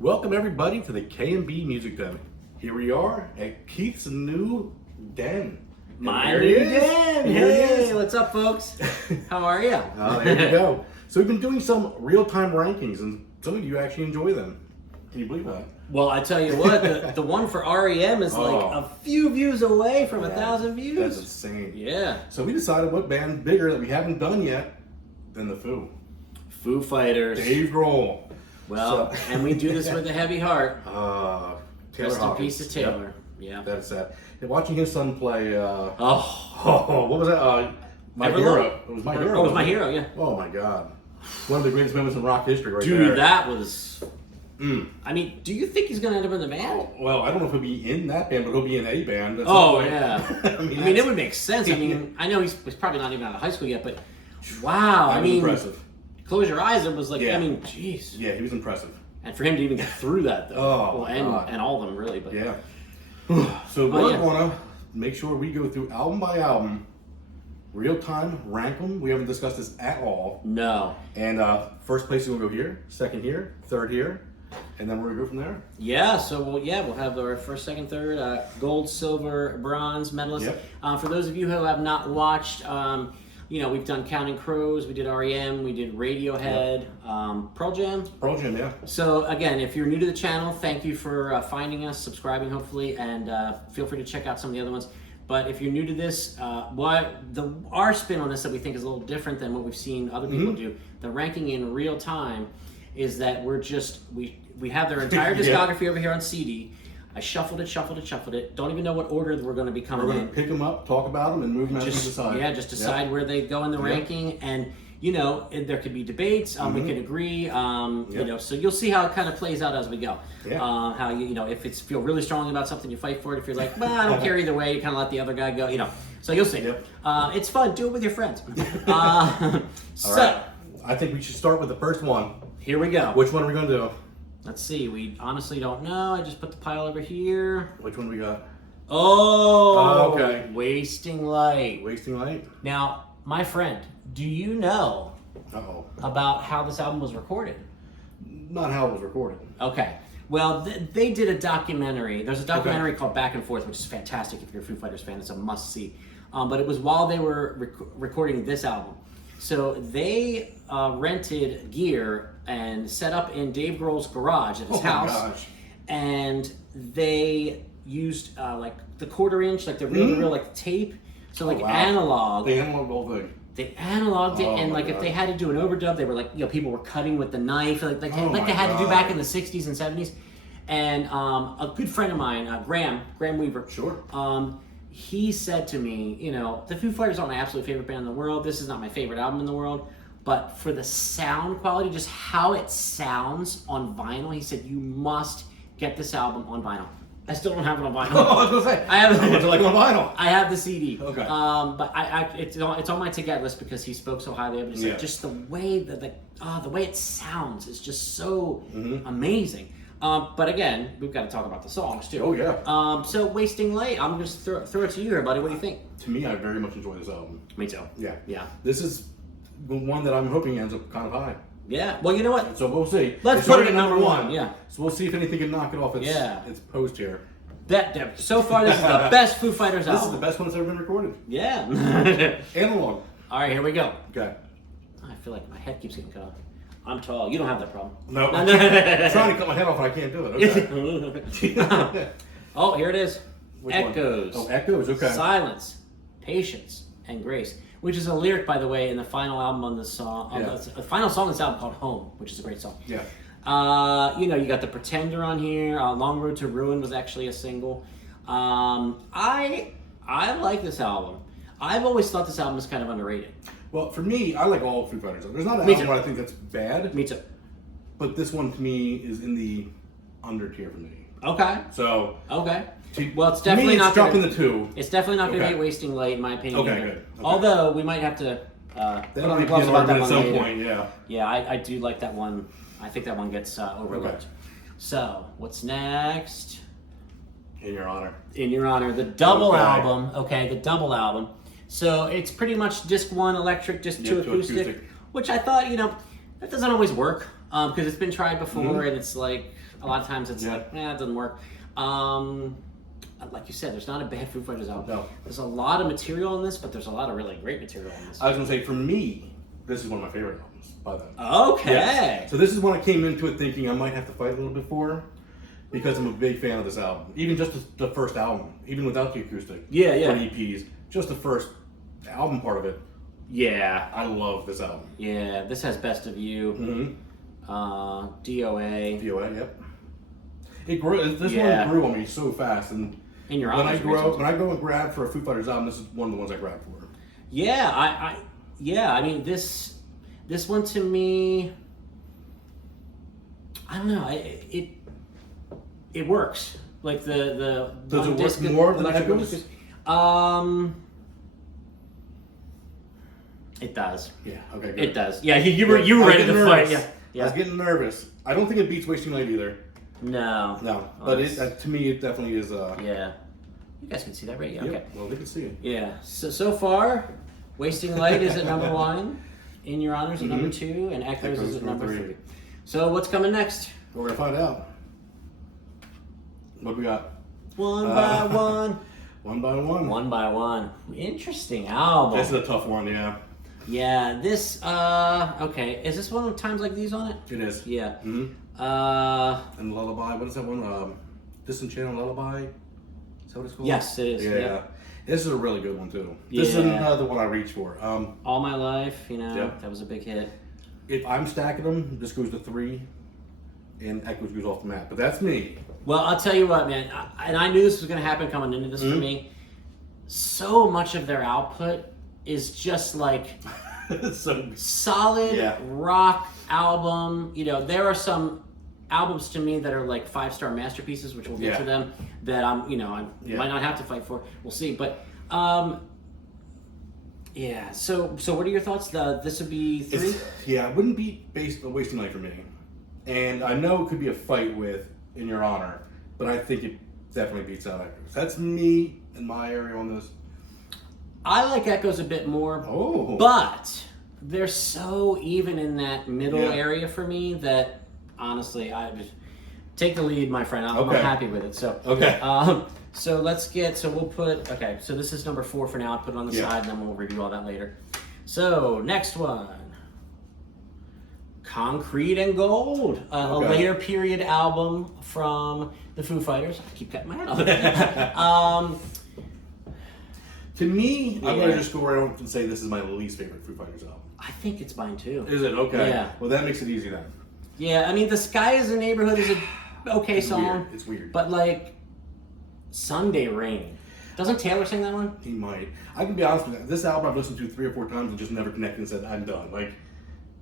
Welcome everybody to the K&B Music Den. Here we are at Keith's new den. My new den. Hey, what's up, folks? How are you? Oh, there you go. So we've been doing some real-time rankings, and some of you actually enjoy them. Can you believe that? Well, I tell you what, the one for REM is like a few views away from 1,000 views. That's insane. Yeah. So we decided what band bigger that we haven't done yet than the FOO. Foo Fighters. Dave Grohl. Well, and we do this with a heavy heart. Taylor Rest in Hawkins. peace to Taylor. Yeah. That's sad. And watching his son play. Oh, what was that? My Everlong? Hero. It was My Hero. Oh, it was My Hero, yeah. Oh my God. One of the greatest moments in rock history, right Dude, there. that was. I mean, do you think he's going to end up in the band? Well, I don't know if he'll be in that band, but he'll be in a band. That's Oh, the point. yeah. I mean, it would make sense. I mean, I know he's probably not even out of high school yet, but wow. I mean, impressive. Close your eyes. It was like, Yeah. I mean, jeez. Yeah, he was impressive. And for him to even get through that, though. Oh, well, and all of them, really. But Yeah. So we're yeah. going to make sure we go through album by album, real time, rank them. We haven't discussed this at all. No. And first place is going to go here, second here, third here, and then we're going to go from there. Yeah, so we'll have our first, second, third, gold, silver, bronze medalists. Yep. For those of you who have not watched, we've done Counting Crows, we did REM, we did Radiohead, Pearl Jam. Pearl Jam, yeah. So again, if you're new to the channel, thank you for finding us, subscribing hopefully, and feel free to check out some of the other ones. But if you're new to this, our spin on this that we think is a little different than what we've seen other people do, the ranking in real time, is that we have their entire discography over here on CD. I shuffled it. Don't even know what order we're going to be coming We're going in. to pick them up, talk about them, and move them out to the side. Yeah, just decide where they go in the ranking, and there could be debates. We could agree. So you'll see how it kind of plays out as we go. Yeah. How if it's feel really strongly about something, you fight for it. If you're like, well, I don't care either way, you kind of let the other guy go. So you'll see. Yep. It's fun. Do it with your friends. All right. I think we should start with the first one. Here we go. Which one are we going to do? Let's see. We honestly don't know. I just put the pile over here. Which one we got? Oh, okay. Wasting Light. Wasting Light? Now, my friend, do you know Uh-oh. about how this album was recorded? Not how it was recorded. Okay. Well, they did a documentary. There's a documentary called Back and Forth, which is fantastic if you're a Foo Fighters fan. It's a must-see. But it was while they were recording this album. So they rented gear and set up in Dave Grohl's garage at his house. Oh my gosh. And they used like the 1/4 inch, like the real like tape. So like analog. They analog the whole thing. They analoged it, and like my if they God. had to do an overdub, they were like, people were cutting with the knife, like they had to do back in the 60s and 70s. And a good friend of mine, Graham Weaver, Sure. he said to me, the Foo Fighters aren't my absolute favorite band in the world. This is not my favorite album in the world. But for the sound quality, just how it sounds on vinyl, he said, you must get this album on vinyl. I still don't have it on vinyl. I was going to say. I have How much you like on vinyl? I have the CD. Okay. But it's on my to get list because he spoke so highly of it. He said just the way the way it sounds is just so amazing. But again, we've got to talk about the songs too. Oh yeah. So Wasting Light, I'm just throw it to you here, buddy. What do you think? To me, I very much enjoy this album. Me too. Yeah. Yeah. This is the one that I'm hoping ends up kind of high. Yeah. Well, you know what? So we'll see. Let's It's put it already at number one. Yeah. So we'll see if anything can knock it off its post here. So far, this is the best Foo Fighters album. This is the best one that's ever been recorded. Yeah. Analog. All right, here we go. Okay. I feel like my head keeps getting cut off. I'm tall. You don't have that problem. No. I'm trying to cut my head off and I can't do it. Okay. Oh, here it is. Which one? Echoes. Oh, Echoes. Okay. Silence, patience, and grace, which is a lyric, by the way, in the final album on this song. The final song on this album called Home, which is a great song. Yeah. You got The Pretender on here. Long Road to Ruin was actually a single. I like this album. I've always thought this album was kind of underrated. Well, for me, I like all Foo Fighters. There's not an Me album too. where I think that's bad. Me too. But this one, to me, is in the under tier for me. Okay. So. Okay. To, Well, it's definitely to me, it's not dropping the two. It's definitely not going to Okay. be Wasting Light, in my opinion. Okay, either. good. Okay. Although we might have to put That'll on the be gloves an about that argument one at some later. point, yeah. Yeah, I do like that one. I think that one gets overlooked. Okay. So, what's next? In Your Honor. In Your Honor, the double Okay. album. Okay, the double album. So it's pretty much disc 1 electric, disc 2 Yeah, two acoustic, acoustic. which I thought, That doesn't always work because it's been tried before, and it's like a lot of times it's Yeah. like, it doesn't work. Like you said, there's not a bad Foo Fighters album. No. There's a lot of material in this, but there's a lot of really great material in this. I was gonna say, for me, this is one of my favorite albums by them. Okay. Yes. So this is when I came into it thinking I might have to fight a little bit for, because I'm a big fan of this album. Even just the first album, even without the acoustic. Yeah, yeah. Or EPs, just the first album part of it. Yeah. I love this album. Yeah. This has Best of You, Mm-hmm. DOA. DOA, yep. It grew. This Yeah. one grew on me so fast, and In Your when Honor's when I go and grab for a Foo Fighters album, this is one of the ones I grab for. Yeah, I mean this one to me, I don't know, it works. Like the Does one it work disc more than electrical Echoes? disc- It does. Yeah. Okay. Good. It does. Yeah, you were I was ready getting to fight. nervous. Yeah. I was getting nervous. I don't think it beats Wasting Light either. No. No, Oh, but it's- to me, it definitely is. Yeah. You guys can see that, right? Yeah. Yep. Okay. Well, they can see it. Yeah. So far, Wasting Light is at number 1. In Your Honor's at number 2, and Echoes is at number 3. So what's coming next? We're gonna find out. What do we got? One by one. One by one. One by one. Interesting album. This is a tough one. Yeah. Yeah, this, okay. Is this one with Times Like These on it? It is. Yeah. Mm-hmm. And Lullaby. What is that one? Disenchantment Lullaby. Is that what it's called? Yes, it is. Yeah. Yeah. This is a really good one too. This is Yeah. another one I reach for. All My Life, Yep. that was a big hit. If I'm stacking them, this goes to 3, and Echoes goes off the map. But that's me. Well, I'll tell you what, man, and I knew this was going to happen coming into this for me. So much of their output is just like So solid Yeah. rock album. There are some albums to me that are like 5-star masterpieces, which we'll get Yeah. to them, that I Yeah. might not have to fight for. We'll see. But yeah. So what are your thoughts? This would be 3. Yeah, it wouldn't be based on Wasting Light for me. And I know it could be a fight with In Your Honor, but I think it definitely beats out Echoes. That's me in my area on this. I like Echoes a bit more, Oh. but they're so even in that middle Yeah. area for me that honestly, I just take the lead, my friend. I'm Okay. happy with it. So Okay. so we'll put, okay, so this is number 4 for now. I'll put it on the Yeah. side, and then we'll review all that later. So next one, Concrete and Gold, a Okay. later period album from the Foo Fighters. I keep cutting my head off. To me, I'm Yeah. going to just go right over and say this is my least favorite Foo Fighters album. I think it's mine too. Is it? Okay. Yeah. Well, that makes it easy then. Yeah, I mean, The Sky is a Neighborhood is a okay It's song, weird. It's weird. but like Sunday Rain. Doesn't Taylor sing that one? He might. I can be honest with you. This album I've listened to 3 or 4 times and just never connected and said, I'm done. Like,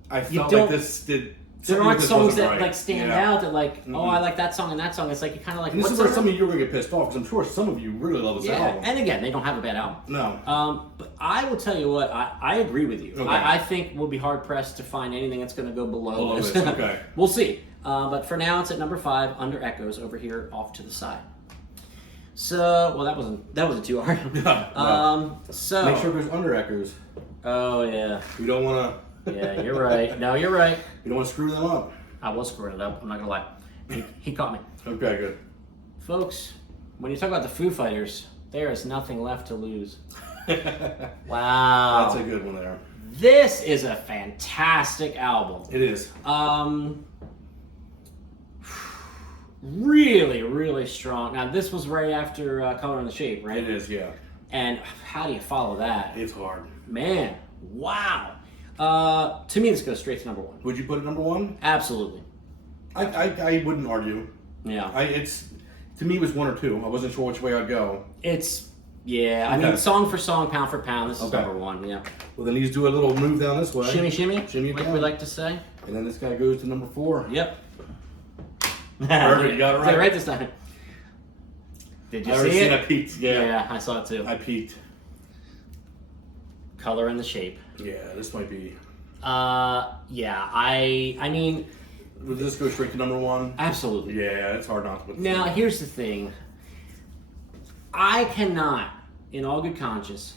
I felt don't- like this did... There something aren't just songs wasn't that right. like stand Yeah. out that like, oh, I like that song and that song. It's like you kind of like. And this what's is where that? some of you are going to get pissed off, because I'm sure some of you really love this Yeah, album. and again, they don't have a bad album. No. But I will tell you what, I agree with you. Okay. I think we'll be hard pressed to find anything that's going to go below Below this. this, okay. We'll see. But for now, it's at number 5 under Echoes over here off to the side. So, well, that wasn't too hard. No. So Make sure it goes under Echoes. Oh yeah. We don't want to... Yeah, you're right. No, you're right. You don't want to screw them up. I was screwing it up. I'm not gonna lie. He caught me. Okay, good. Folks, when you talk about the Foo Fighters, there is nothing left to lose. Wow. That's a good one there. This is a fantastic album. It is. Really, really strong. Now, this was right after Color and the Shape, right? It is, yeah. And how do you follow that? It's hard. Man, wow. To me, this goes straight to number 1. Would you put it number 1? Absolutely. I wouldn't argue. Yeah. To me, it was 1 or 2. I wasn't sure which way I'd go. Yeah, I Okay. mean, song for song, pound for pound, this is Okay. number 1, yeah. Well, then let's do a little move down this way. Shimmy, shimmy, Shimmy like down. we like to say. And then this guy goes to number 4. Yep. Perfect, you got it Did I right. right this time? Did you I see already seen it? I peeked. Yeah. Yeah, I saw it too. I peeked. Color and the Shape. Yeah, this might be. Yeah, I mean, Would this go straight to number 1? absolutely. Yeah, it's hard not to put this Now, in. here's the thing. I cannot, in all good conscience,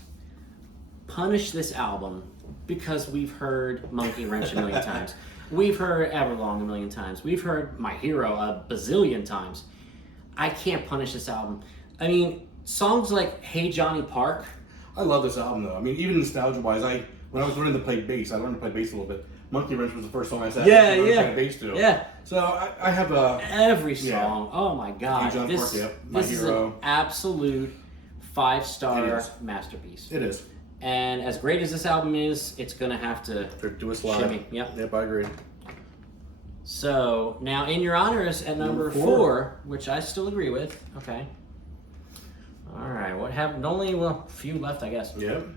punish this album because we've heard Monkey Wrench a million times. We've heard Everlong a million times. We've heard My Hero a bazillion times. I can't punish this album. I mean, songs like Hey Johnny Park. I love this album though. I mean, even nostalgia-wise, when I was learning to play bass, I learned to play bass a little bit. Monkey Wrench was the first song I sat Yeah, yeah. playing bass to. Yeah. So I have a Every song. Oh my God. Hey Johnny Park, yep. My This is Hero. an absolute 5-star It is. masterpiece. It is. And as great as this album is, it's gonna have to Do a slide. shimmy. Yep. Yep, I agree. So now In Your Honors at number Number 4, which I still agree with. Okay. All right. What happened? Only a few left, I guess. Yep.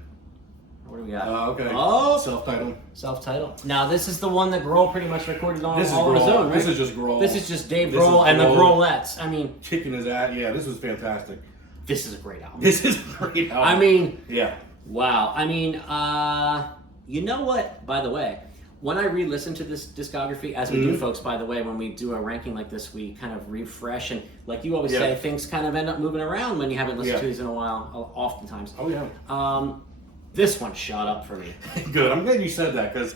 What do we got? Okay. Oh, Self-titled. self-titled. Now this is the one that Grohl pretty much recorded on This is all on his Grohl. own, right? This is just Grohl. This is just Dave This is Grohl and the Grohl. Grohlettes. I mean, Kicking his ass. Yeah, this was fantastic. this is a great album. This is great album. I mean, yeah. wow. I mean, you know what? By the way, when I re-listen to this discography, as we do, folks, by the way, when we do a ranking like this, we kind of refresh. And like you always Yeah. say, things kind of end up moving around when you haven't listened Yeah. to these in a while, oftentimes. Oh yeah. This one shot up for me. Good. I'm glad you said that because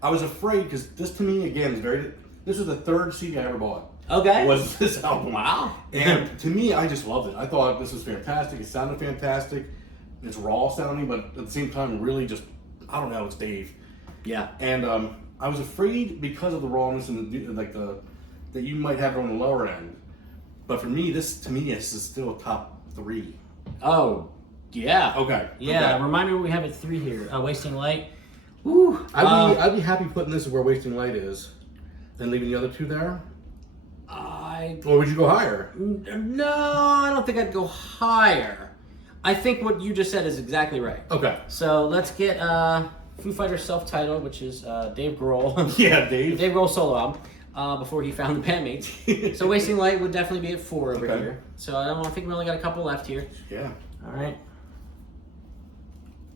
I was afraid because this to me again is very. This was the third CD I ever bought. Okay. Was this album? Wow. And to me, I just loved it. I thought this was fantastic. It sounded fantastic. It's raw sounding, but at the same time, really just I don't know. It's Dave. Yeah. And I was afraid because of the rawness and that you might have it on the lower end. But for me, this is still top 3. Oh, yeah. Okay. Yeah. Okay. Remind me what we have at 3 here. Wasting Light. Woo. I'd be happy putting this where Wasting Light is, than leaving the other 2 there. Or would you go higher? No, I don't think I'd go higher. I think what you just said is exactly right. Okay. So let's get Foo Fighters self-titled, which is Dave Grohl. Yeah, Dave. Dave Grohl solo album before he found the bandmates. So Wasting Light would definitely be at 4 over Okay. here. So I think we only got a couple left here. Yeah. All right.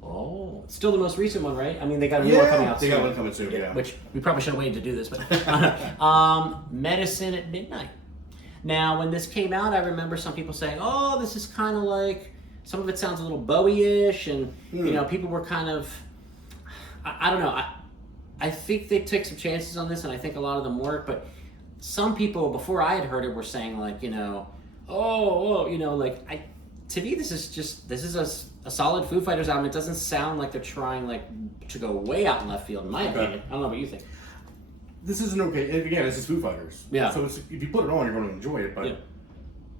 Oh, it's still the most recent one, right? I mean, they got a new one coming out They soon. got one coming soon. Yeah. Which we probably should have waited to do this, but Medicine at Midnight. Now, when this came out, I remember some people saying, "Oh, this is kind of like." Some of it sounds a little Bowie-ish, and you know, people were kind of. I don't know. I think they took some chances on this, and I think a lot of them work. But some people, before I had heard it, were saying like, you know, you know, like to me, this is a solid Foo Fighters album. It doesn't sound like they're trying like to go way out in left field, in my opinion. I don't know what you think. This is an okay. Again, this is Foo Fighters. Yeah. So if you put it on, you're going to enjoy it. But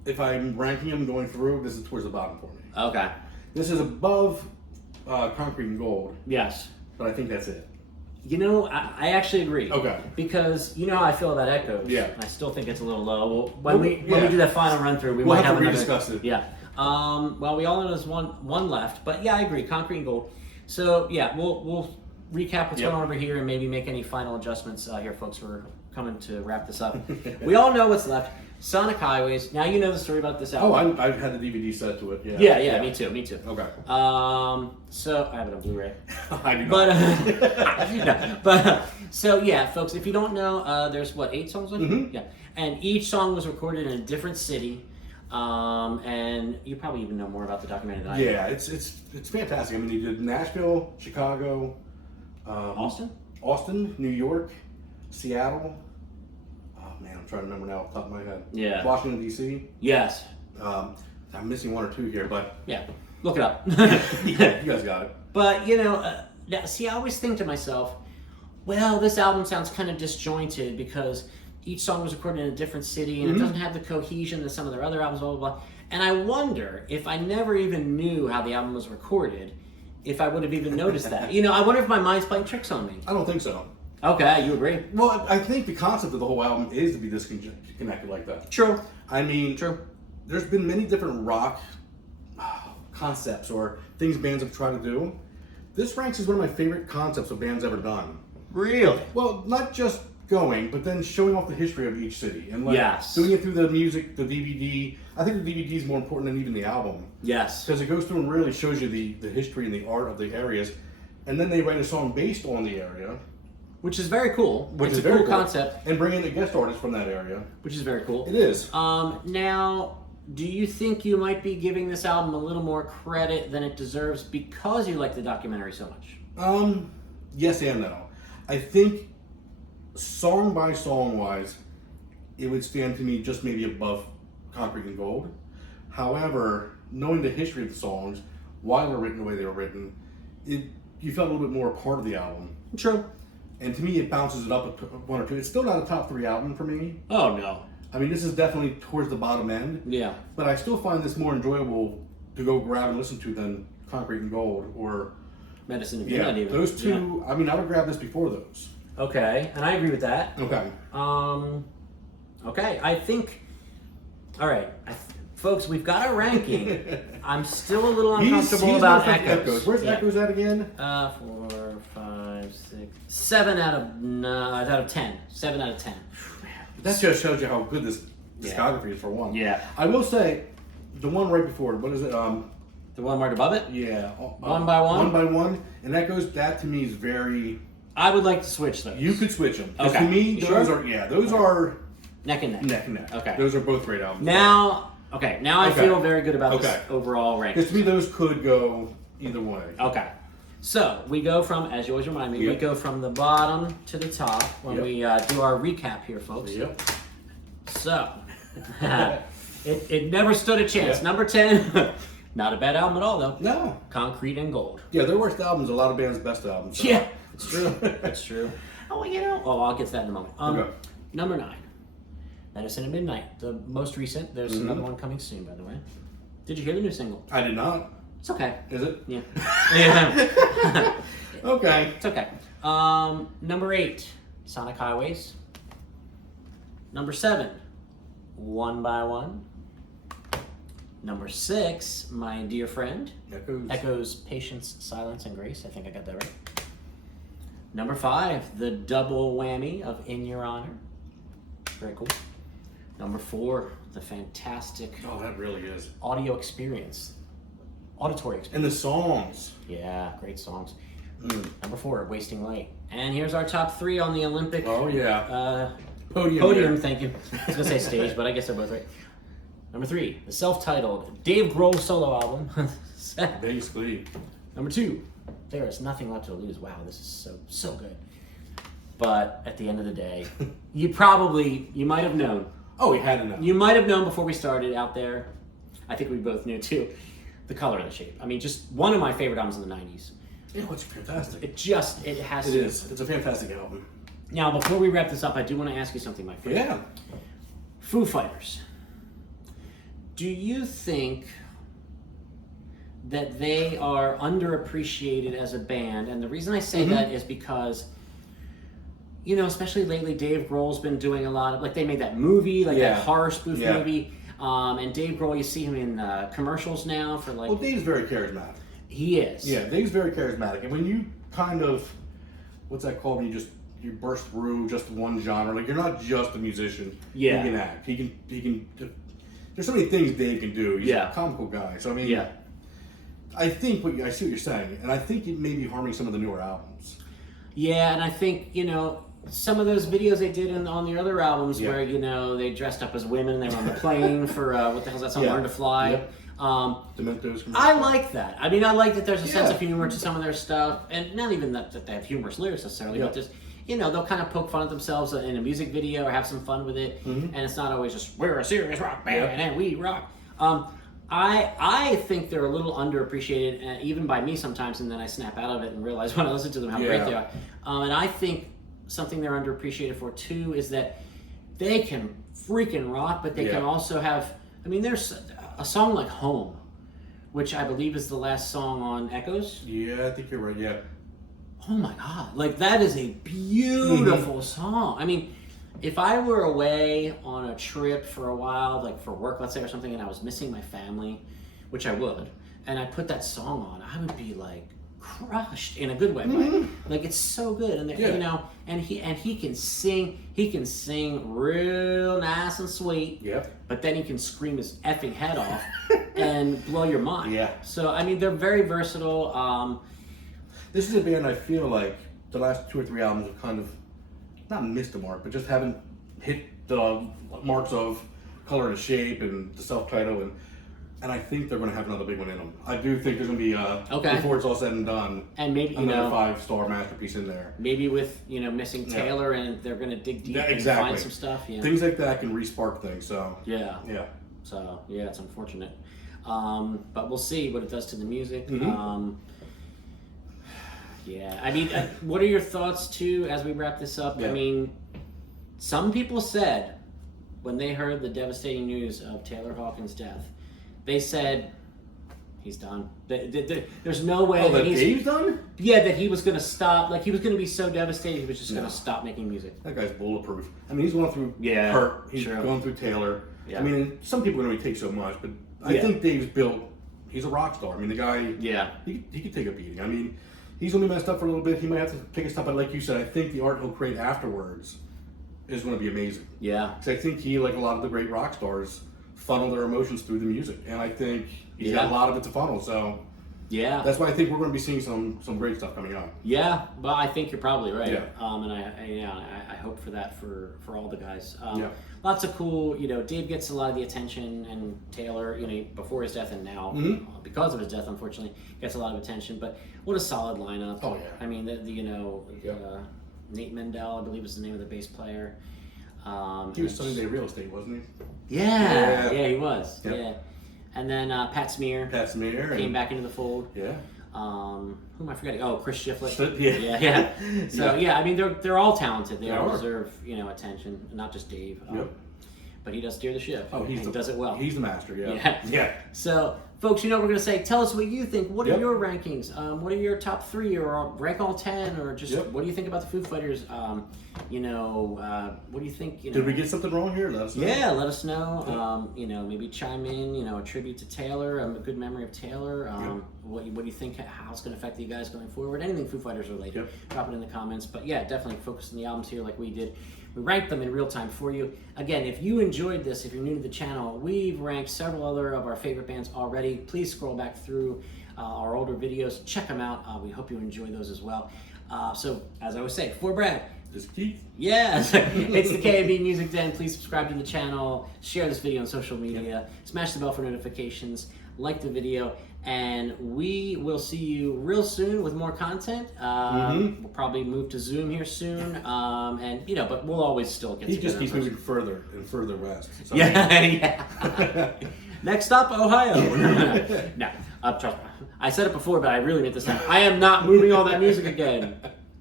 if I'm ranking them going through, this is towards the bottom for me. Okay. This is above Concrete and Gold, Yes. but I think that's it. You know, I actually agree. Okay. Because you know how I feel about Echoes. Yeah. I still think it's a little low. Well, when we do that final run through, we We'll might have to another. rediscuss it. Yeah. Well, we all know there's one left, but yeah, I agree. Concrete and Gold. So yeah, we'll recap what's going on over here and maybe make any final adjustments here, folks. We're coming to wrap this up. We all know what's left. Sonic Highways. Now you know the story about this album. Oh, I've had the DVD set to it. Yeah, me too. Okay. So I have it on Blu-ray. I do not. But no, but so yeah, folks. If you don't know, there's 8 songs on here? Yeah, and each song was recorded in a different city. And you probably even know more about the documentary than I do. Yeah, it's fantastic. I mean, they did Nashville, Chicago, Austin, New York, Seattle. Oh man, I'm trying to remember now off the top of my head. Yeah. Washington D.C. Yes. I'm missing 1 or 2 here, but Yeah. Look it up. yeah, you guys got it. But you know, now, see, I always think to myself, well, this album sounds kind of disjointed because each song was recorded in a different city and it doesn't have the cohesion that some of their other albums, blah, blah, blah. And I wonder if I never even knew how the album was recorded, if I would have even noticed that. You know, I wonder if my mind's playing tricks on me. I don't think so. Okay, you agree? Well, I think the concept of the whole album is to be disconnected like that. True. I mean, True. There's been many different rock concepts or things bands have tried to do. This ranks as one of my favorite concepts a band's ever done. Really? Well, not just going, but then showing off the history of each city and Yes. doing it through the music, the DVD. I think the DVD is more important than even the album Yes. because it goes through and really shows you the history and the art of the areas, and then they write a song based on the area, Which is very cool. which It's is a very cool cool, concept, and bring in a guest artist from that area. which is very cool. It is. Now, do you think you might be giving this album a little more credit than it deserves because you like the documentary so much? yes and no. I think song by song wise, it would stand to me just maybe above Concrete and Gold. However, knowing the history of the songs, why they were written the way they were written, you felt a little bit more a part of the album. True. And to me, it bounces it up one or two. It's still not a top 3 album for me. Oh no. I mean, this is definitely towards the bottom end. Yeah. But I still find this more enjoyable to go grab and listen to than Concrete and Gold or Medicine of Midnight. Even. Those two. Yeah. I mean, I would grab this before those. Okay, and I agree with that. Okay. Okay, I think. All right, folks, we've got a ranking. I'm still a little uncomfortable about Echoes. Where's Echoes at again? 4, 5, 6, 7 out of 10. 7 out of 10. That just shows you how good this discography is for one. Yeah. I will say, the one right before it, what is it? The one right above it? Yeah. One by One? One by One. And Echoes, that to me is very... I would like to switch those. You could switch them. Okay. To me, those sure? are, those are... Neck and neck. Neck and neck. Okay. Those are both great albums. Now I feel very good about this overall ranking. Because to me, those could go either way. Okay. So, we go from, as you always remind me, we go from the bottom to the top when we do our recap here, folks. Yep. So, it never stood a chance. Number 10, not a bad album at all, though. No. Concrete and Gold. Yeah, their worst albums, a lot of bands' best albums. So. Yeah, it's true. That's true. Oh, I'll get to that in a moment. Okay. Number 9, Medicine at Midnight, the most recent. There's another one coming soon, by the way. Did you hear the new single? I did not. It's okay. Is it? Yeah. Yeah. Okay. It's okay. Number 8, Sonic Highways. Number 7, One by One. Number 6, my dear friend, Echoes, Patience, Silence, and Grace. I think I got that right. Number 5, the double whammy of In Your Honor. Very cool. Number 4, the fantastic Oh, that really is. auditory experience. And the songs. Yeah, great songs. Number 4, Wasting Light. And here's our top 3 on the Olympic. Oh, yeah. Podium, thank you. I was going to say stage, but I guess they're both right. Number 3, the self-titled Dave Grohl solo album. Basically. Number 2, There Is Nothing Left to Lose. Wow, this is so good. But at the end of the day, you might have known. Oh, we had to know. You might have known before we started out there. I think we both knew too. The Color and the Shape. I mean, just one of my favorite albums in the 90s. Yeah, it's fantastic. It has It to. is. It's a fantastic album. Now, before we wrap this up, I do want to ask you something, my friend. Yeah. Foo Fighters. Do you think that they are underappreciated as a band? And the reason I say that is because, especially lately, Dave Grohl's been doing a lot of, like, they made that movie, that horror spoof movie. And Dave Grohl, you see him in commercials now for like... Well, Dave's very charismatic. He is. Yeah, Dave's very charismatic. And when you kind of, what's that called when you burst through just one genre? Like, you're not just a musician. Yeah. He can act. He can, there's so many things Dave can do. He's a comical guy. So, I mean, I think, I see what you're saying. And I think it may be harming some of the newer albums. Yeah, and I think, some of those videos they did on the other albums where, they dressed up as women, they were on the plane for, what the hell's that song, Learn to Fly. Yep. Dementos. I like that. I mean, I like that there's a sense of humor to some of their stuff, and not even that they have humorous lyrics necessarily, but just, they'll kind of poke fun at themselves in a music video or have some fun with it, and it's not always just, we're a serious rock band and we rock. I think they're a little underappreciated, even by me sometimes, and then I snap out of it and realize when I listen to them how great they are. And I think something they're underappreciated for too is that they can freaking rock, but they can also have, there's a song like Home, which I believe is the last song on Echoes. Yeah, I think you're right, yeah. Oh my God, like that is a beautiful song. I mean, if I were away on a trip for a while, like for work, let's say, or something, and I was missing my family, which I would, and I put that song on, I would be like crushed in a good way. Like it's so good, and and he can sing real nice and sweet. Yep. But then he can scream his effing head off and blow your mind. Yeah. So they're very versatile. This is a band I feel like the last 2 or 3 albums have kind of not missed the mark, but just haven't hit the marks of Color and Shape and the self-title. And and I think they're going to have another big one in them. I do think there's going to be before it's all said and done, and maybe another 5-star masterpiece in there. Maybe with missing Taylor, and they're going to dig deep and find some stuff. Yeah. Things like that can re-spark things. So yeah. So yeah, it's unfortunate, but we'll see what it does to the music. Yeah, I mean, what are your thoughts too as we wrap this up? I mean, some people said when they heard the devastating news of Taylor Hawkins' death, they said he's done. There's no way that he's done. Yeah, that he was going to stop. Like, he was going to be so devastated, he was just going to stop making music. That guy's bulletproof. I mean, he's going through hurt. He's going through Taylor. Yeah. I mean, some people can only take so much, but I think Dave's built. He's a rock star. I mean, the guy. Yeah. He could take a beating. I mean, he's going to be messed up for a little bit. He might have to take a step, but like you said, I think the art he'll create afterwards is going to be amazing. Yeah. Because I think he, like a lot of the great rock stars, funnel their emotions through the music, and I think he's got a lot of it to funnel. So that's why I think we're going to be seeing some great stuff coming up. Yeah, well, I think you're probably right. Yeah. And I hope for that for all the guys. Lots of cool. Dave gets a lot of the attention, and Taylor, before his death and now because of his death, unfortunately, gets a lot of attention. But what a solid lineup. Oh yeah. I mean, Nate Mendel, I believe is the name of the bass player. He was Sunny Day Real Estate, wasn't he? Yeah, he was. Yep. Yeah. And then Pat Smear. Came back into the fold. Yeah. Who am I forgetting? Oh, Chris Shiflett. Yeah. So I mean, they're all talented. They all deserve attention, not just Dave. But he does steer the ship. Oh, he does it well. He's the master. Yeah. So, folks, we're going to say, tell us what you think. What are your rankings? What are your top 3, or rank all 10, or just what do you think about the Foo Fighters? What do you think? Did we get something wrong here? Let us know. Yeah, let us know. Maybe chime in. A tribute to Taylor, a good memory of Taylor. What do you think? How it's going to affect you guys going forward? Anything Foo Fighters related? Drop it in the comments. But yeah, definitely focus on the albums here, like we did. We ranked them in real time for you. Again, if you enjoyed this, if you're new to the channel, we've ranked several other of our favorite bands already. Please scroll back through our older videos. Check them out. We hope you enjoy those as well. So, as I always say, for Brad. This is Keith. Yes, it's the KAB Music Den. Please subscribe to the channel. Share this video on social media. Smash the bell for notifications. Like the video. And we will see you real soon with more content. We'll probably move to Zoom here soon. But we'll always still get together. He just keeps moving further and further west. So Next up, Ohio. No, trust me. I said it before, but I really meant this time. I am not moving all that music again.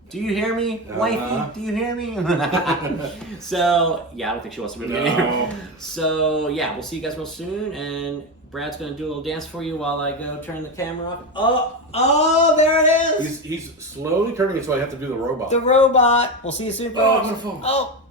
Do you hear me, wifey? Do you hear me? So, I don't think she wants to move again. So, we'll see you guys real soon. And Brad's going to do a little dance for you while I go turn the camera off. Oh, there it is. He's slowly turning it, so I have to do the robot. The robot. We'll see you soon, folks. Oh, I'm gonna fall. Oh.